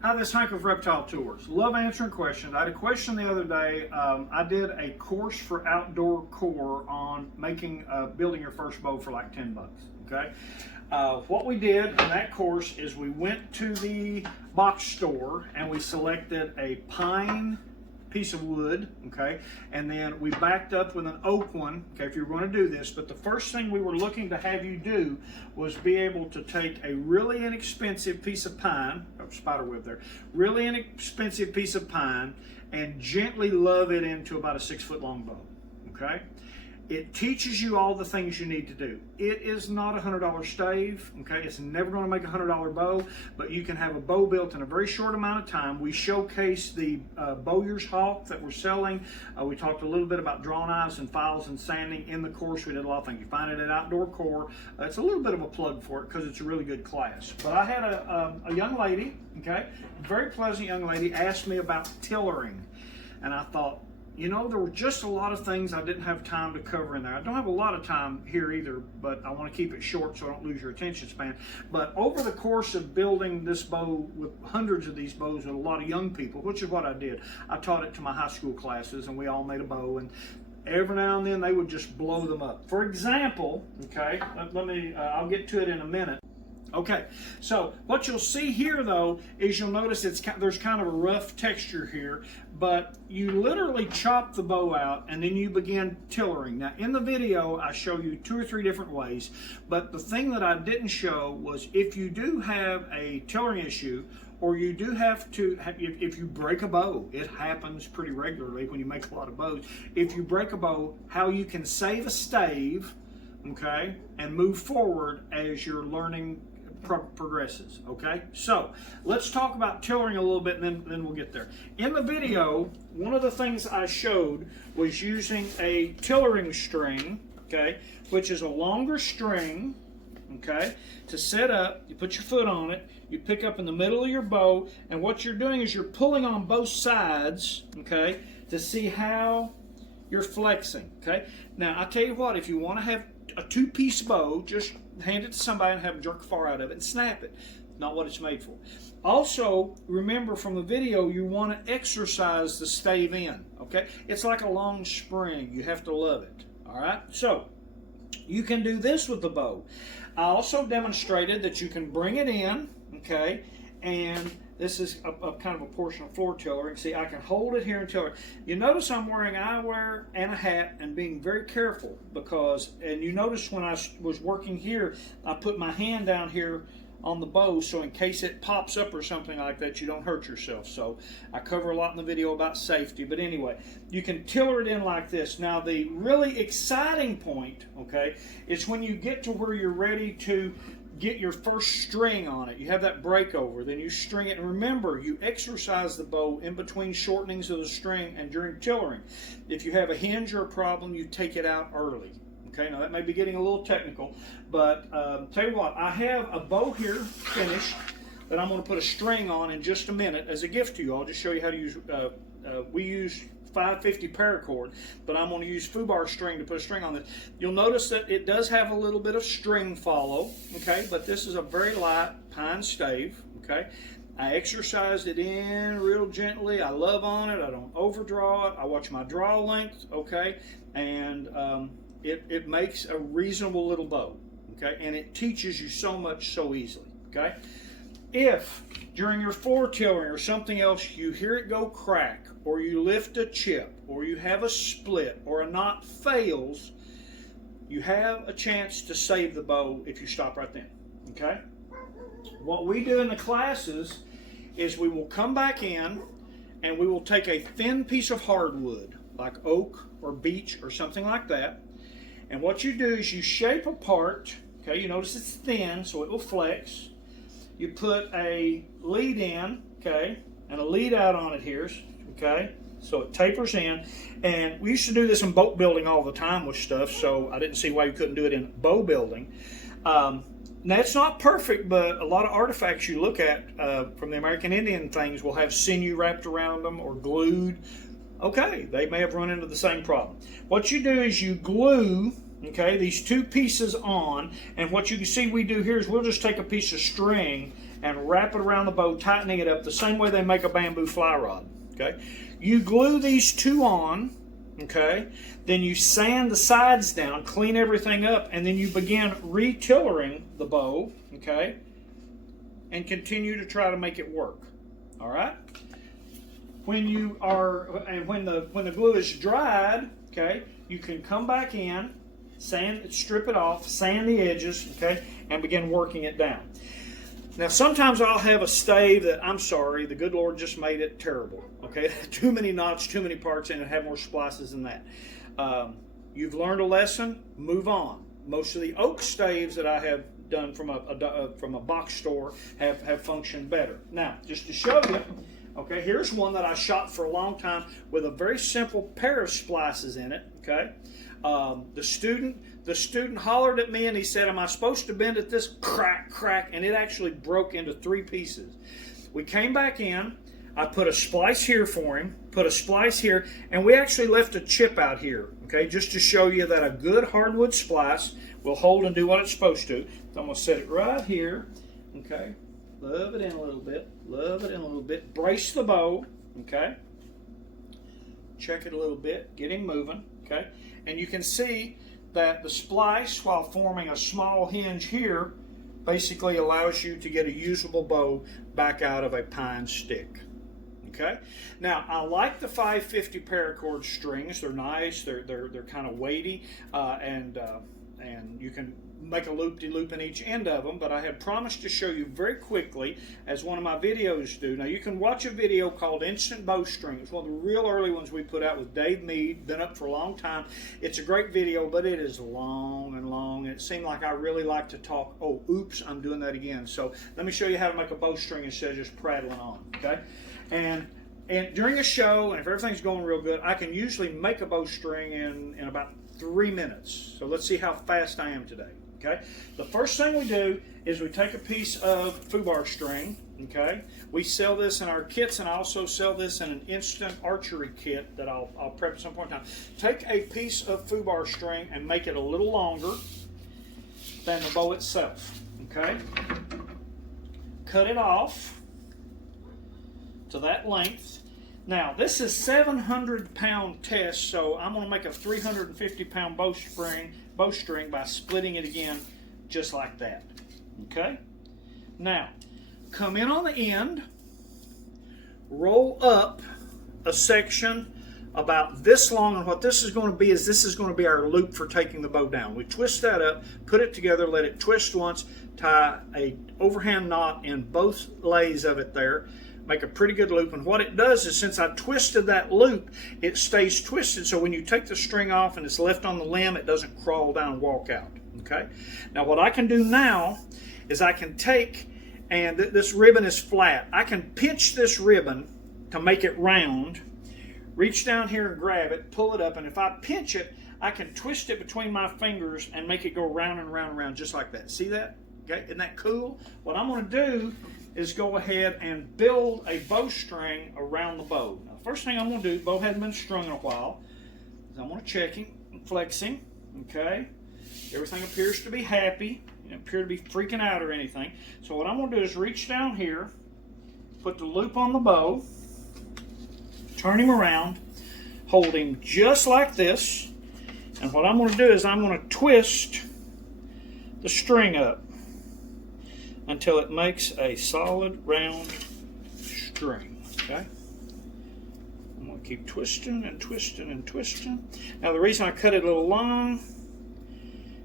Hi, this is Hank with Reptile Toolworks. Love answering questions. I had a question the other day. I did a course for outdoor core on making, building your first bow for like 10 bucks. Okay. What we did in that course is we went to the box store and we selected a pine piece of wood, okay, and then we backed up with an oak one, okay, if you're going to do this. But the first thing we were looking to have you do was be able to take a really inexpensive piece of pine, spider web there, really inexpensive piece of pine, and gently love it into about a 6-foot long bow, okay. It teaches you all the things you need to do. It is not a $100 stave, okay? It's never going to make a $100 bow, but you can have a bow built in a very short amount of time. We showcased the Bowyer's Hawk that we're selling. We talked a little bit about drawn eyes and files and sanding in the course. We did a lot of things. You find it at Outdoor Core. It's a little bit of a plug for it because it's a really good class. But I had a young lady, okay, very pleasant young lady, asked me about tillering. And I thought, you know, there were just a lot of things I didn't have time to cover in there. I don't have a lot of time here either, but I want to keep it short so I don't lose your attention span. But over the course of building this bow with hundreds of these bows with a lot of young people, which is what I did, I taught it to my high school classes and we all made a bow, and every now and then they would just blow them up. For example, okay, I'll get to it in a minute. Okay, so what you'll see here though is you'll notice there's kind of a rough texture here, but you literally chop the bow out and then you begin tillering. Now in the video I show you 2 or 3 different ways, but the thing that I didn't show was if you do have a tillering issue, or you do have to, if you break a bow, it happens pretty regularly when you make a lot of bows. If you break a bow, how you can save a stave, okay, and move forward as you're learning progresses, okay? So let's talk about tillering a little bit and then we'll get there. In the video, one of the things I showed was using a tillering string, okay, which is a longer string, okay, to set up. You put your foot on it, you pick up in the middle of your bow, and what you're doing is you're pulling on both sides, okay, to see how you're flexing, okay? Now, I tell you what, if you want to have a 2-piece bow, just hand it to somebody and have them jerk far out of it and snap it. Not what it's made for. Also, remember from the video, you want to exercise the stave in, okay? It's like a long spring. You have to love it, all right? So, you can do this with the bow. I also demonstrated that you can bring it in, okay, and this is a kind of a portion of floor tillering. See, I can hold it here and tiller. You notice I'm wearing eyewear and a hat and being very careful because, and you notice when I was working here, I put my hand down here on the bow so in case it pops up or something like that, you don't hurt yourself. So I cover a lot in the video about safety. But anyway, you can tiller it in like this. Now the really exciting point, okay, is when you get to where you're ready to get your first string on it. You have that breakover, then you string it, and remember, you exercise the bow in between shortenings of the string and during tillering. If you have a hinge or a problem, you take it out early. Okay, now that may be getting a little technical, but tell you what, I have a bow here finished that I'm going to put a string on in just a minute as a gift to you. I'll just show you how to use, we use 550 paracord, but I'm going to use FUBAR string to put a string on this. You'll notice that it does have a little bit of string follow, okay, but this is a very light pine stave, okay. I exercised it in real gently. I love on it. I don't overdraw it. I watch my draw length, okay, and it makes a reasonable little bow, okay, and it teaches you so much so easily, okay. If during your floor tillering or something else you hear it go crack, or you lift a chip, or you have a split, or a knot fails, you have a chance to save the bow if you stop right then, okay? What we do in the classes is we will come back in and we will take a thin piece of hardwood, like oak or beech or something like that, and what you do is you shape a part, okay, you notice it's thin so it will flex. You put a lead in, okay, and a lead out on it here, okay, so it tapers in. And we used to do this in boat building all the time with stuff, so I didn't see why you couldn't do it in bow building. Now it's not perfect, but a lot of artifacts you look at from the American Indian things will have sinew wrapped around them or glued. Okay, they may have run into the same problem. What you do is you glue, okay, these 2 pieces on, and what you can see we do here is we'll just take a piece of string and wrap it around the bow, tightening it up the same way they make a bamboo fly rod. Okay, you glue these two on. Okay, then you sand the sides down, clean everything up, and then you begin retillering the bow. Okay, and continue to try to make it work. All right. When the glue is dried, okay, you can come back in, strip it off, sand the edges, okay, and begin working it down. Now, sometimes I'll have a stave that, I'm sorry, the good Lord just made it terrible, okay? Too many knots, too many parts in it, have more splices than that. You've learned a lesson, move on. Most of the oak staves that I have done from a box store have functioned better. Now, just to show you, okay, here's one that I shot for a long time with a very simple pair of splices in it. Okay, the student hollered at me and he said, "Am I supposed to bend it this?" Crack, crack, and it actually broke into 3 pieces. We came back in. I put a splice here for him, put a splice here, and we actually left a chip out here. Okay, just to show you that a good hardwood splice will hold and do what it's supposed to. So I'm going to set it right here. Okay. Love it in a little bit, love it in a little bit. Brace the bow, okay? Check it a little bit, get him moving, okay? And you can see that the splice, while forming a small hinge here, basically allows you to get a usable bow back out of a pine stick, okay? Now, I like the 550 paracord strings. They're nice, they're kind of weighty, and you can make a loop-de-loop in each end of them, but I had promised to show you very quickly, as one of my videos do. Now, you can watch a video called Instant Bowstring. It's one of the real early ones we put out with Dave Mead, been up for a long time. It's a great video, but it is long and long, and it seemed like I really like to talk. Oh, oops, I'm doing that again. So let me show you how to make a bowstring instead of just prattling on, okay? And during a show, and if everything's going real good, I can usually make a bowstring in about 3 minutes. So let's see how fast I am today. Okay, the first thing we do is we take a piece of FUBAR string. Okay, we sell this in our kits, and I also sell this in an instant archery kit that I'll prep at some point in time. Take a piece of FUBAR string and make it a little longer than the bow itself. Okay, cut it off to that length. Now, this is 700-pound test, so I'm going to make a 350-pound bowstring by splitting it again just like that. Okay? Now, come in on the end, roll up a section about this long, and what this is going to be is this is going to be our loop for taking the bow down. We twist that up, put it together, let it twist once, tie a overhand knot in both lays of it there, make a pretty good loop, and what it does is, since I twisted that loop, it stays twisted, so when you take the string off and it's left on the limb, it doesn't crawl down and walk out. Okay? Now what I can do now is I can take, and this ribbon is flat, I can pinch this ribbon to make it round, reach down here and grab it, pull it up, and if I pinch it, I can twist it between my fingers and make it go round and round and round just like that. See that? Okay? Isn't that cool? What I'm going to do is go ahead and build a bowstring around the bow. Now, the first thing I'm going to do, the bow hadn't been strung in a while, is I'm going to check him, flex him, okay? Everything appears to be happy, you don't appear to be freaking out or anything. So what I'm going to do is reach down here, put the loop on the bow, turn him around, hold him just like this, and what I'm going to do is I'm going to twist the string up until it makes a solid round string. Okay? I'm going to keep twisting and twisting and twisting. Now the reason I cut it a little long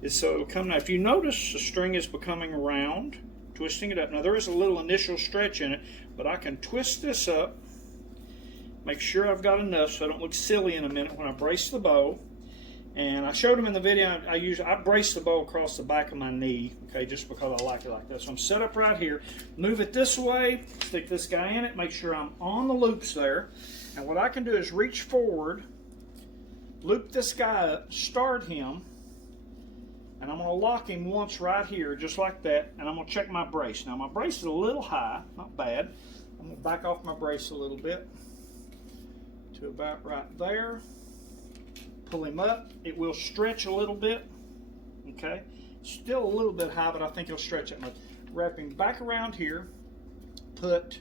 is so it'll come. Now if you notice, the string is becoming round, twisting it up. Now there is a little initial stretch in it, but I can twist this up, make sure I've got enough so I don't look silly in a minute when I brace the bow. And I showed them in the video, I brace the bow across the back of my knee, okay, just because I like it like that. So I'm set up right here, move it this way, stick this guy in it, make sure I'm on the loops there. And what I can do is reach forward, loop this guy up, start him, and I'm going to lock him once right here, just like that, and I'm going to check my brace. Now my brace is a little high, not bad. I'm going to back off my brace a little bit to about right there. Pull him up. It will stretch a little bit. Okay, still a little bit high, but I think it'll stretch it much. Wrap him back around here, put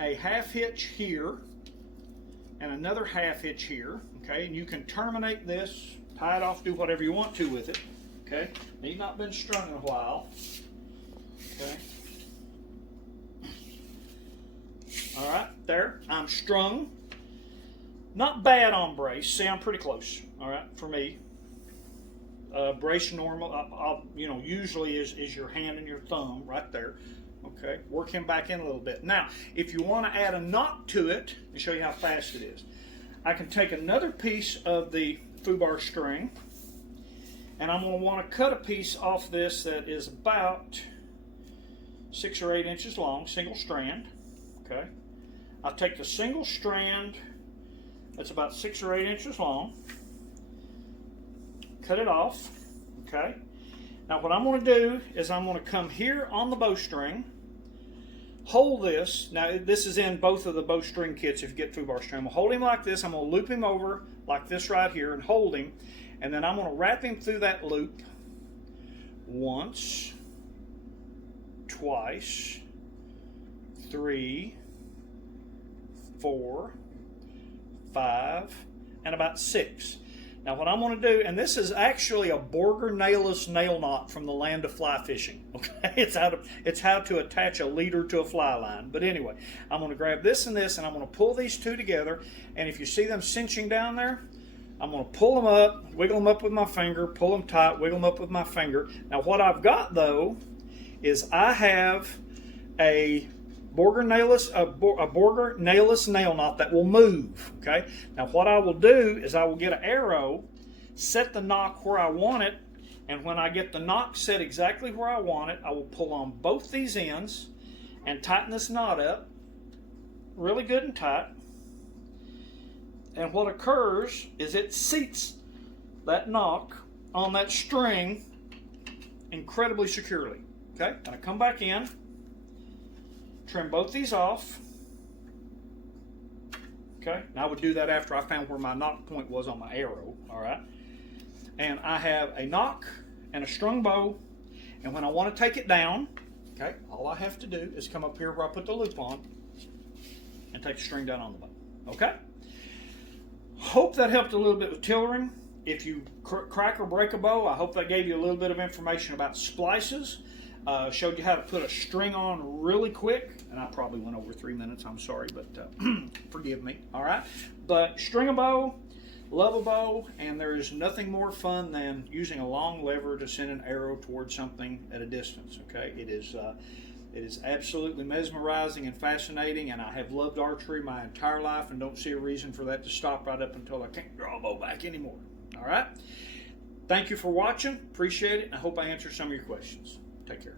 a half hitch here and another half hitch here, okay? And you can terminate this, tie it off, do whatever you want to with it, okay? Need not been strung in a while, okay? All right, there, I'm strung. Not bad on brace. See, I'm pretty close, all right, for me. Brace normal, you know, usually is your hand and your thumb right there. Okay, work him back in a little bit. Now, if you want to add a knot to it, and show you how fast it is, I can take another piece of the FUBAR string, and I'm going to want to cut a piece off this that is about 6 or 8 inches long, single strand. Okay, I'll take the single strand that's about 6 or 8 inches long, cut it off. Okay, now what I'm going to do is I'm going to come here on the bowstring, hold this. Now this is in both of the bowstring kits if you get FUBAR string. I'm going to hold him like this. I'm going to loop him over like this right here and hold him, and then I'm going to wrap him through that loop once, twice, 3, 4, 5, and about 6. Now what I'm going to do, and this is actually a Borger nailless nail knot from the land of fly fishing. Okay, it's how to attach a leader to a fly line. But anyway, I'm going to grab this and this, and I'm going to pull these two together. And if you see them cinching down there, I'm going to pull them up, wiggle them up with my finger, pull them tight, wiggle them up with my finger. Now what I've got though is I have a Borger nailless nail knot that will move. Okay. Now what I will do is I will get an arrow, set the knock where I want it, and when I get the knock set exactly where I want it, I will pull on both these ends and tighten this knot up really good and tight. And what occurs is it seats that knock on that string incredibly securely. Okay. And I come back in, trim both these off. Okay, now I would do that after I found where my knock point was on my arrow. All right, and I have a knock and a strung bow, and when I want to take it down, okay, all I have to do is come up here where I put the loop on and take the string down on the bow. Okay, hope that helped a little bit with tillering. If you crack or break a bow, I hope that gave you a little bit of information about splices. Showed you how to put a string on really quick, and I probably went over 3 minutes, I'm sorry, but forgive me, all right? But string a bow, love a bow, and there is nothing more fun than using a long lever to send an arrow towards something at a distance, okay? It is absolutely mesmerizing and fascinating, and I have loved archery my entire life and don't see a reason for that to stop right up until I can't draw a bow back anymore, all right? Thank you for watching, appreciate it, and I hope I answered some of your questions. Take care.